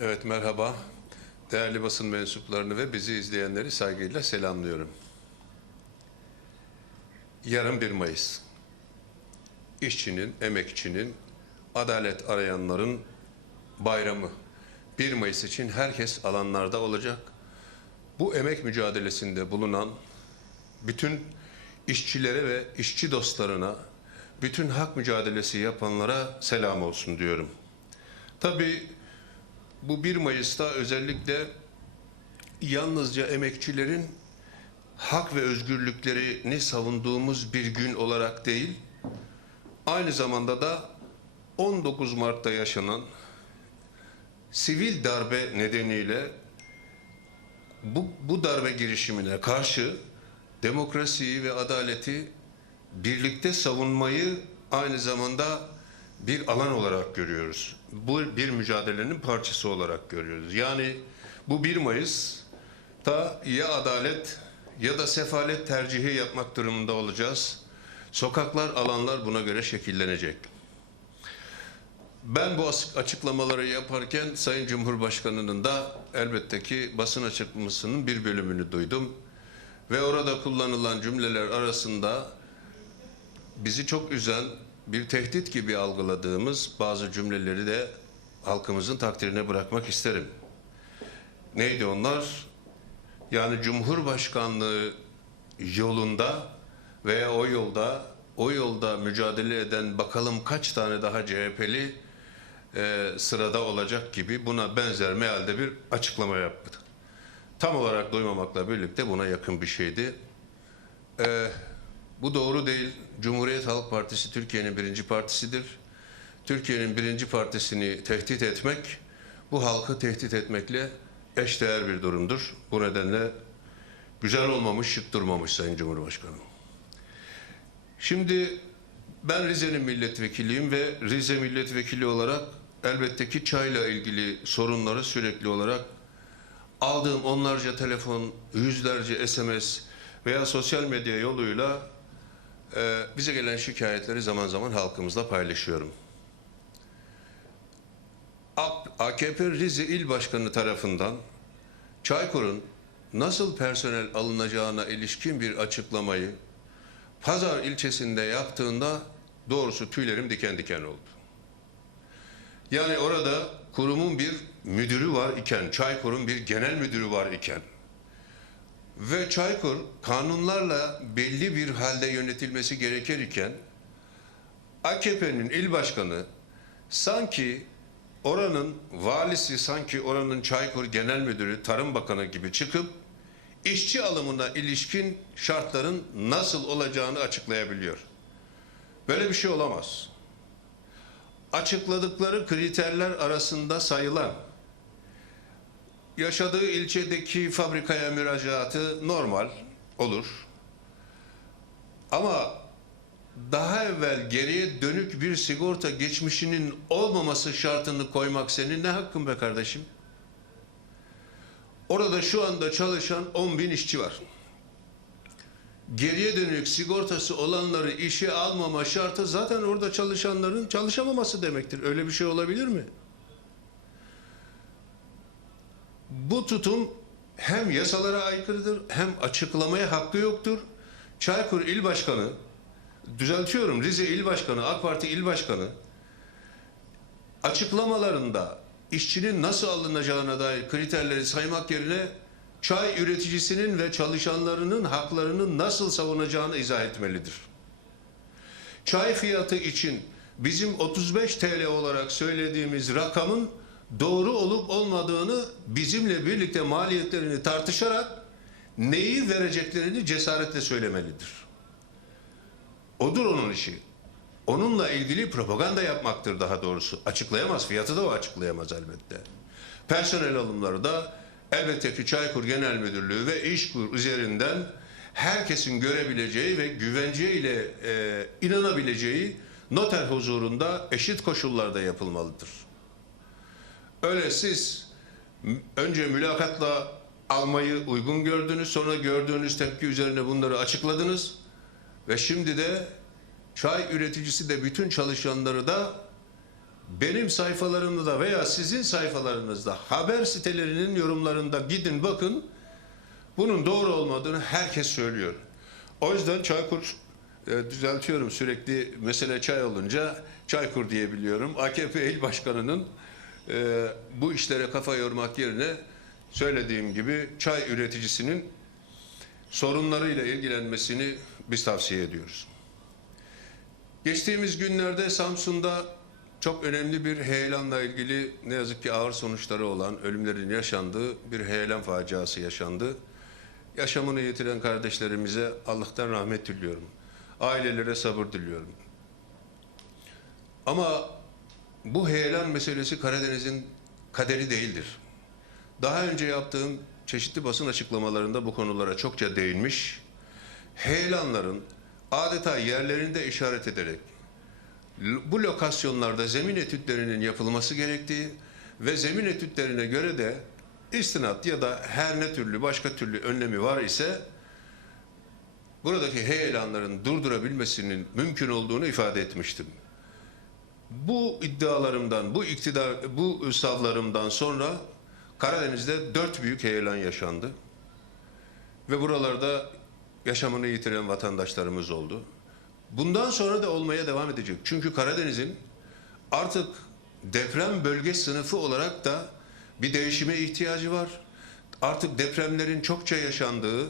Evet merhaba. Değerli basın mensuplarını ve bizi izleyenleri saygıyla selamlıyorum. Yarın 1 Mayıs. İşçinin, emekçinin, adalet arayanların bayramı. 1 Mayıs için herkes alanlarda olacak. Bu emek mücadelesinde bulunan bütün işçilere ve işçi dostlarına, bütün hak mücadelesi yapanlara selam olsun diyorum. Tabii bu 1 Mayıs'ta özellikle yalnızca emekçilerin hak ve özgürlüklerini savunduğumuz bir gün olarak değil, aynı zamanda da 19 Mart'ta yaşanan sivil darbe nedeniyle bu, bu darbe girişimine karşı demokrasiyi ve adaleti birlikte savunmayı aynı zamanda bir alan olarak görüyoruz. Bu bir mücadelenin parçası olarak görüyoruz. Yani bu 1 Mayıs ta ya adalet ya da sefalet tercihi yapmak durumunda olacağız. Sokaklar, alanlar buna göre şekillenecek. Ben bu açıklamaları yaparken Sayın Cumhurbaşkanı'nın da elbette ki basın açıklamasının bir bölümünü duydum. Ve orada kullanılan cümleler arasında bizi çok üzen, bir tehdit gibi algıladığımız bazı cümleleri de halkımızın takdirine bırakmak isterim. Neydi onlar? Yani Cumhurbaşkanlığı yolunda veya o yolda o yolda mücadele eden bakalım kaç tane daha CHP'li e, sırada olacak gibi buna benzer mealde bir açıklama yaptı. Tam olarak duymamakla birlikte buna yakın bir şeydi. E, bu doğru değil. Cumhuriyet Halk Partisi Türkiye'nin birinci partisidir. Türkiye'nin birinci partisini tehdit etmek, bu halkı tehdit etmekle eşdeğer bir durumdur. Bu nedenle güzel olmamış, şık durmamış Sayın Cumhurbaşkanı. Şimdi ben Rize'nin milletvekiliyim ve Rize milletvekili olarak elbette ki çayla ilgili sorunları sürekli olarak aldığım onlarca telefon, yüzlerce SMS veya sosyal medya yoluyla e, bize gelen şikayetleri zaman zaman halkımızla paylaşıyorum. AKP Rize İl Başkanı tarafından Çaykur'un nasıl personel alınacağına ilişkin bir açıklamayı Pazar ilçesinde yaptığında doğrusu tüylerim diken diken oldu. Yani orada kurumun bir müdürü var iken, Çaykur'un bir genel müdürü var iken ve Çaykur kanunlarla belli bir halde yönetilmesi gerekir iken AKP'nin il başkanı sanki oranın valisi sanki oranın Çaykur Genel Müdürü Tarım Bakanı gibi çıkıp işçi alımına ilişkin şartların nasıl olacağını açıklayabiliyor. Böyle bir şey olamaz. Açıkladıkları kriterler arasında sayılan yaşadığı ilçedeki fabrikaya müracaatı normal olur. Ama daha evvel geriye dönük bir sigorta geçmişinin olmaması şartını koymak senin ne hakkın be kardeşim? Orada şu anda çalışan 10 bin işçi var. Geriye dönük sigortası olanları işe almama şartı zaten orada çalışanların çalışamaması demektir. Öyle bir şey olabilir mi? Bu tutum hem yasalara aykırıdır hem açıklamaya hakkı yoktur. Çaykur İl Başkanı, düzeltiyorum Rize İl Başkanı, AK Parti İl Başkanı açıklamalarında işçinin nasıl alınacağına dair kriterleri saymak yerine çay üreticisinin ve çalışanlarının haklarını nasıl savunacağını izah etmelidir. Çay fiyatı için bizim 35 TL olarak söylediğimiz rakamın doğru olup olmadığını bizimle birlikte maliyetlerini tartışarak neyi vereceklerini cesaretle söylemelidir. Odur onun işi. Onunla ilgili propaganda yapmaktır daha doğrusu. Açıklayamaz, fiyatı da o açıklayamaz elbette. Personel alımları da elbette ki Çaykur Genel Müdürlüğü ve İşkur üzerinden herkesin görebileceği ve güvenceyle e, inanabileceği noter huzurunda eşit koşullarda yapılmalıdır. Öyle siz önce mülakatla almayı uygun gördünüz, sonra gördüğünüz tepki üzerine bunları açıkladınız ve şimdi de çay üreticisi de bütün çalışanları da benim sayfalarımda veya sizin sayfalarınızda haber sitelerinin yorumlarında gidin bakın bunun doğru olmadığını herkes söylüyor. O yüzden Çaykur e, düzeltiyorum sürekli mesele çay olunca Çaykur diyebiliyorum. AKP il başkanının e, bu işlere kafa yormak yerine söylediğim gibi çay üreticisinin sorunlarıyla ilgilenmesini biz tavsiye ediyoruz. Geçtiğimiz günlerde Samsun'da çok önemli bir heyelanla ilgili ne yazık ki ağır sonuçları olan ölümlerin yaşandığı bir heyelan faciası yaşandı. Yaşamını yitiren kardeşlerimize Allah'tan rahmet diliyorum. Ailelere sabır diliyorum. Ama bu heyelan meselesi Karadeniz'in kaderi değildir. Daha önce yaptığım çeşitli basın açıklamalarında bu konulara çokça değinmiş. Heyelanların adeta yerlerinde işaret ederek bu lokasyonlarda zemin etütlerinin yapılması gerektiği ve zemin etütlerine göre de istinat ya da her ne türlü başka türlü önlemi var ise buradaki heyelanların durdurabilmesinin mümkün olduğunu ifade etmiştim. Bu iddialarımdan, bu iktidar, bu savlarımdan sonra Karadeniz'de dört büyük heyelan yaşandı. Ve buralarda yaşamını yitiren vatandaşlarımız oldu. Bundan sonra da olmaya devam edecek. Çünkü Karadeniz'in artık deprem bölge sınıfı olarak da bir değişime ihtiyacı var. Artık depremlerin çokça yaşandığı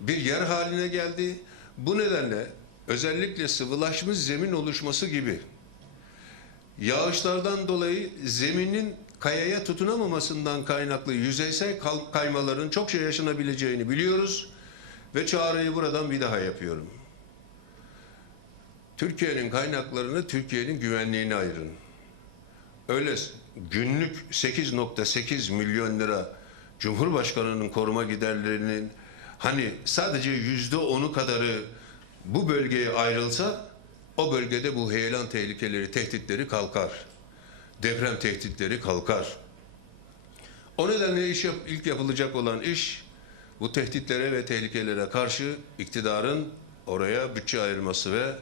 bir yer haline geldi. Bu nedenle özellikle sıvılaşmış zemin oluşması gibi yağışlardan dolayı zeminin kayaya tutunamamasından kaynaklı yüzeysel kaymaların çokça yaşanabileceğini biliyoruz ve çağrıyı buradan bir daha yapıyorum. Türkiye'nin kaynaklarını Türkiye'nin güvenliğine ayırın. Öyle günlük 8.8 milyon lira Cumhurbaşkanı'nın koruma giderlerinin hani sadece yüzde onu kadarı bu bölgeye ayrılsa o bölgede bu heyelan tehlikeleri, tehditleri kalkar. Deprem tehditleri kalkar. O nedenle iş yap- ilk yapılacak olan iş bu tehditlere ve tehlikelere karşı iktidarın oraya bütçe ayırması ve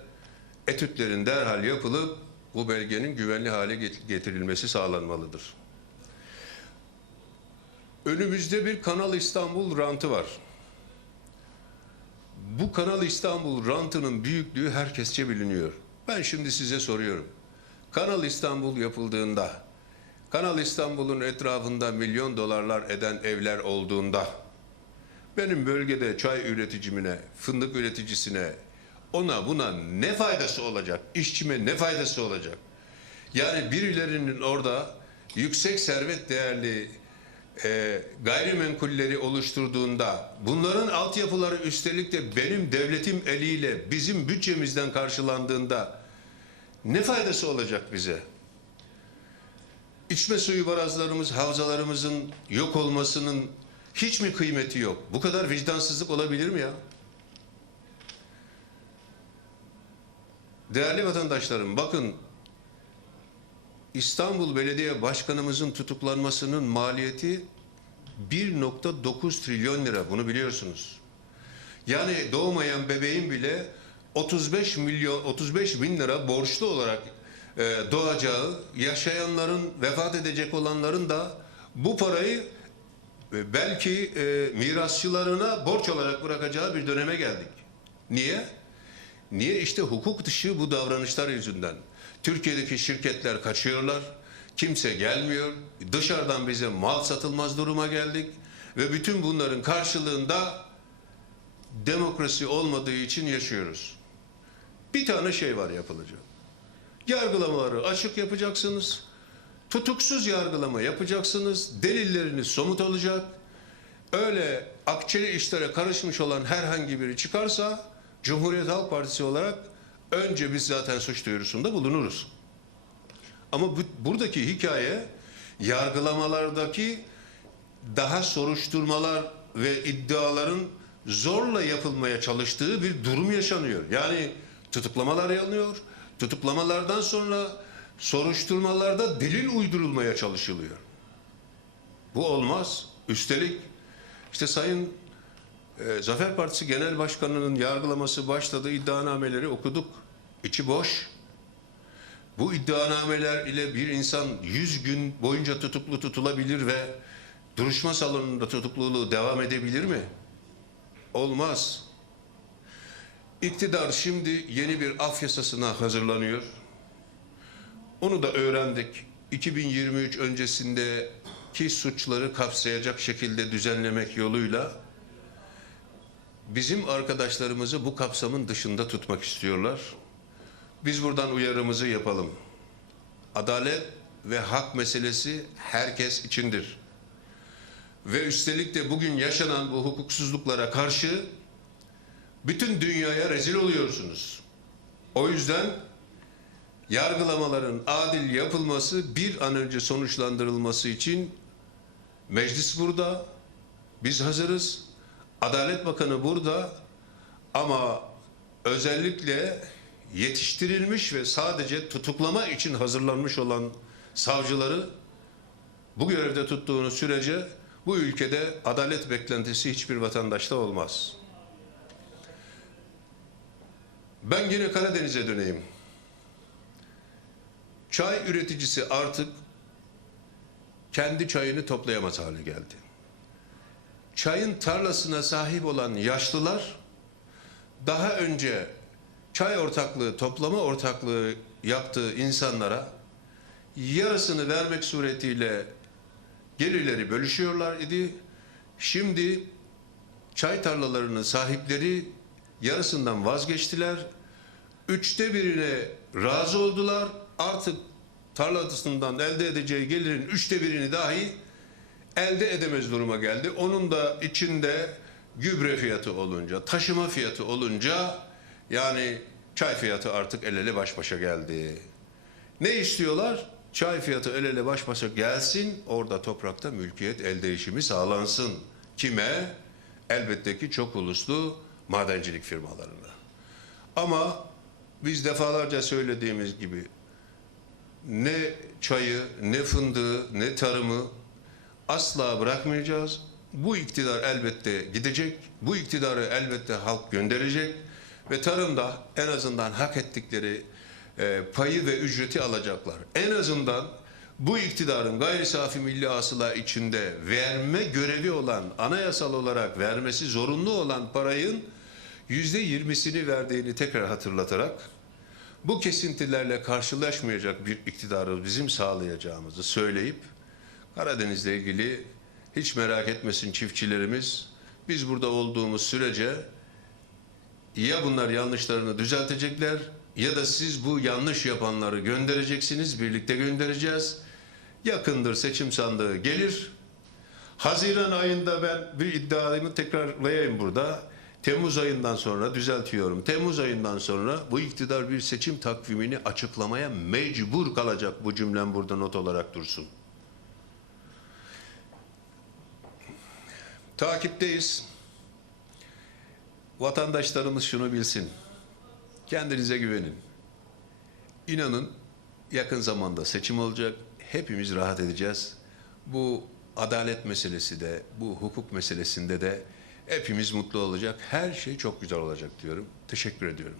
etütlerin derhal yapılıp bu belgenin güvenli hale get- getirilmesi sağlanmalıdır. Önümüzde bir Kanal İstanbul rantı var. Bu Kanal İstanbul rantının büyüklüğü herkesçe biliniyor. Ben şimdi size soruyorum. Kanal İstanbul yapıldığında, Kanal İstanbul'un etrafında milyon dolarlar eden evler olduğunda, benim bölgede çay üreticimine, fındık üreticisine, ona buna ne faydası olacak? İşçime ne faydası olacak? Yani birilerinin orada yüksek servet değerli e, gayrimenkulleri oluşturduğunda bunların altyapıları üstelik de benim devletim eliyle bizim bütçemizden karşılandığında ne faydası olacak bize? İçme suyu barajlarımız, havzalarımızın yok olmasının hiç mi kıymeti yok? Bu kadar vicdansızlık olabilir mi ya? Değerli vatandaşlarım bakın İstanbul Belediye Başkanımızın tutuklanmasının maliyeti 1.9 trilyon lira bunu biliyorsunuz. Yani doğmayan bebeğin bile 35 milyon 35 bin lira borçlu olarak e, doğacağı, yaşayanların vefat edecek olanların da bu parayı e, belki e, mirasçılarına borç olarak bırakacağı bir döneme geldik. Niye? Niye? İşte hukuk dışı bu davranışlar yüzünden. Türkiye'deki şirketler kaçıyorlar. Kimse gelmiyor. Dışarıdan bize mal satılmaz duruma geldik. Ve bütün bunların karşılığında demokrasi olmadığı için yaşıyoruz. Bir tane şey var yapılacak. Yargılamaları açık yapacaksınız. Tutuksuz yargılama yapacaksınız. Delilleriniz somut olacak. Öyle akçeli işlere karışmış olan herhangi biri çıkarsa Cumhuriyet Halk Partisi olarak önce biz zaten suç duyurusunda bulunuruz. Ama bu, buradaki hikaye yargılamalardaki daha soruşturmalar ve iddiaların zorla yapılmaya çalıştığı bir durum yaşanıyor. Yani tutuklamalar yanıyor. Tutuklamalardan sonra soruşturmalarda delil uydurulmaya çalışılıyor. Bu olmaz. Üstelik işte Sayın e, Zafer Partisi Genel Başkanı'nın yargılaması başladı. iddianameleri okuduk. İçi boş. Bu iddianameler ile bir insan 100 gün boyunca tutuklu tutulabilir ve duruşma salonunda tutukluluğu devam edebilir mi? Olmaz. İktidar şimdi yeni bir af yasasına hazırlanıyor. Onu da öğrendik. 2023 öncesindeki suçları kapsayacak şekilde düzenlemek yoluyla bizim arkadaşlarımızı bu kapsamın dışında tutmak istiyorlar. Biz buradan uyarımızı yapalım. Adalet ve hak meselesi herkes içindir. Ve üstelik de bugün yaşanan bu hukuksuzluklara karşı bütün dünyaya rezil oluyorsunuz. O yüzden yargılamaların adil yapılması bir an önce sonuçlandırılması için meclis burada, biz hazırız. Adalet Bakanı burada ama özellikle yetiştirilmiş ve sadece tutuklama için hazırlanmış olan savcıları bu görevde tuttuğunuz sürece bu ülkede adalet beklentisi hiçbir vatandaşta olmaz. Ben yine Karadeniz'e döneyim. Çay üreticisi artık kendi çayını toplayamaz hale geldi. Çayın tarlasına sahip olan yaşlılar daha önce çay ortaklığı, toplama ortaklığı yaptığı insanlara yarısını vermek suretiyle gelirleri bölüşüyorlar idi. Şimdi çay tarlalarının sahipleri yarısından vazgeçtiler. Üçte birine razı oldular. Artık tarlasından elde edeceği gelirin üçte birini dahi elde edemez duruma geldi. Onun da içinde gübre fiyatı olunca, taşıma fiyatı olunca yani çay fiyatı artık el ele baş başa geldi. Ne istiyorlar? Çay fiyatı el ele baş başa gelsin, orada toprakta mülkiyet el değişimi sağlansın. Kime? Elbette ki çok uluslu madencilik firmalarına. Ama biz defalarca söylediğimiz gibi ne çayı, ne fındığı, ne tarımı asla bırakmayacağız. Bu iktidar elbette gidecek. Bu iktidarı elbette halk gönderecek. Ve tarımda en azından hak ettikleri e, payı ve ücreti alacaklar. En azından bu iktidarın gayri safi milli hasıla içinde verme görevi olan, anayasal olarak vermesi zorunlu olan parayın yüzde yirmisini verdiğini tekrar hatırlatarak bu kesintilerle karşılaşmayacak bir iktidarı bizim sağlayacağımızı söyleyip Karadeniz'le ilgili hiç merak etmesin çiftçilerimiz biz burada olduğumuz sürece ya bunlar yanlışlarını düzeltecekler ya da siz bu yanlış yapanları göndereceksiniz birlikte göndereceğiz. Yakındır seçim sandığı gelir. Haziran ayında ben bir iddiamı tekrarlayayım burada. Temmuz ayından sonra düzeltiyorum. Temmuz ayından sonra bu iktidar bir seçim takvimini açıklamaya mecbur kalacak. Bu cümlem burada not olarak dursun. Takipteyiz. Vatandaşlarımız şunu bilsin. Kendinize güvenin. İnanın yakın zamanda seçim olacak. Hepimiz rahat edeceğiz. Bu adalet meselesi de, bu hukuk meselesinde de hepimiz mutlu olacak. Her şey çok güzel olacak diyorum. Teşekkür ediyorum.